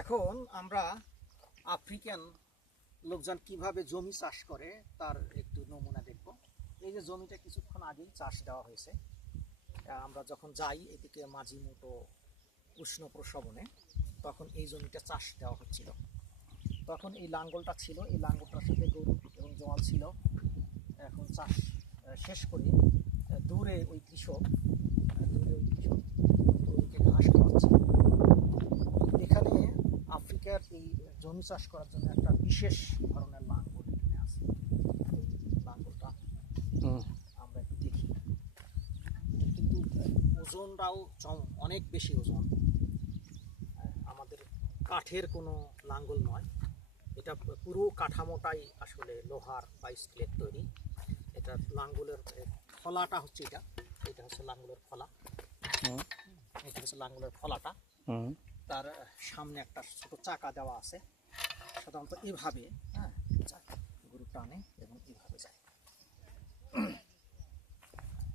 এখন আমরা আফ্রিকান লোকজন কীভাবে জমি চাষ করে তার একটু নমুনা দেখব। এই যে জমিটা কিছুক্ষণ আগেই চাষ দেওয়া হয়েছে। আমরা যখন যাই এদিকে মাঝি মতো উষ্ণ প্রসবনে, তখন এই জমিটা চাষ দেওয়া হচ্ছিল। তখন এই লাঙ্গলটা ছিল, এই লাঙ্গলটার সাথে গরু এবং জল ছিল। এখন চাষ শেষ করে দূরে ওই কৃষক আহ, দূরে ওই কৃষক গরুকে ঘাস খাওয়াচ্ছে এখানে আফ্রিকার এই জমি চাষ করার জন্য একটা বিশেষ ধরনের লাঙ্গল এখানে আছে। লাঙ্গলটা আমরা একটু দেখি। কিন্তু ওজনটাও চম- অনেক বেশি ওজন। আমাদের কাঠের কোনো লাঙ্গল নয়। এটা পুরো কাঠামোটাই আসলে লোহার বা স্টিলের তৈরি। এটা লাঙ্গলের ফলাটা হচ্ছে এটা। এটা হচ্ছে লাঙ্গলের ফলা। এটা হচ্ছে লাঙ্গলের ফলাটা। তার সামনে একটা ছোট চাকা দেওয়া আছে। সাধারণত এভাবে হ্যাঁ গরু টানে এবং এভাবে যায়।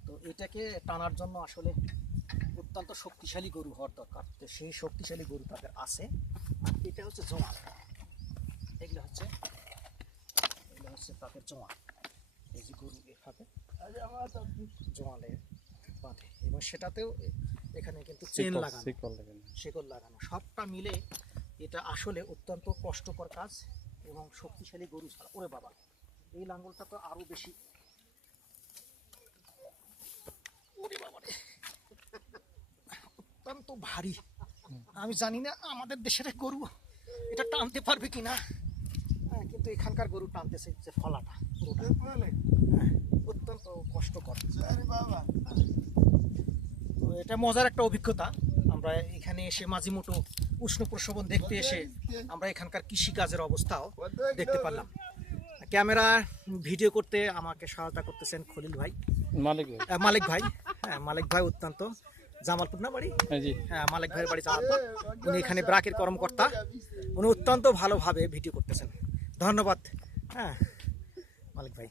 তো এটাকে টানার জন্য আসলে অত্যন্ত শক্তিশালী গরু হওয়ার দরকার। তো সেই শক্তিশালী গরু তাদের আছে। আর এটা হচ্ছে জোয়ান এগুলো হচ্ছে এগুলো হচ্ছে তাদের জোয়ান এই যে গরু এভাবে জোয়ালে বাঁধে এবং সেটাতেও এখানে কিন্তু চেন লাগানো শেকড় লাগানো। সবটা মিলে এটা আসলে অত্যন্ত কষ্টকর কাজ এবং শক্তিশালী গরু ছাড়া। ওরে বাবা এই লাঙ্গলটা তো আরও বেশি। ওরে বাবা রে। অত্যন্ত ভারী। আমি জানি না আমাদের দেশের গরু এটা টানতে পারবে কিনা। কিন্তু এখানকার গরু টানতেছে যে ফলাটা হ্যাঁ, অত্যন্ত কষ্টকর। তো এটা মজার একটা অভিজ্ঞতা। আমরা এখানে এসে মাঝি মোটো উষ্ণ প্রসবন দেখতে এসে আমরা এখানকার কৃষিকাজের অবস্থাও দেখতে পারলাম। ক্যামেরা ভিডিও করতে আমাকে সহায়তা করতেছেন খলিল ভাই। মালিক ভাই। মালিক ভাই। হ্যাঁ মালিক ভাই অত্যন্ত জামালপুর না বাড়ি? হ্যাঁ হ্যাঁ মালিক ভাইয়ের বাড়ি জামালপুর। উনি এখানে ব্রাকের কর্মকর্তা। উনি অত্যন্ত ভালোভাবে ভিডিও করতেছেন। ধন্যবাদ। হ্যাঁ মালিক ভাই।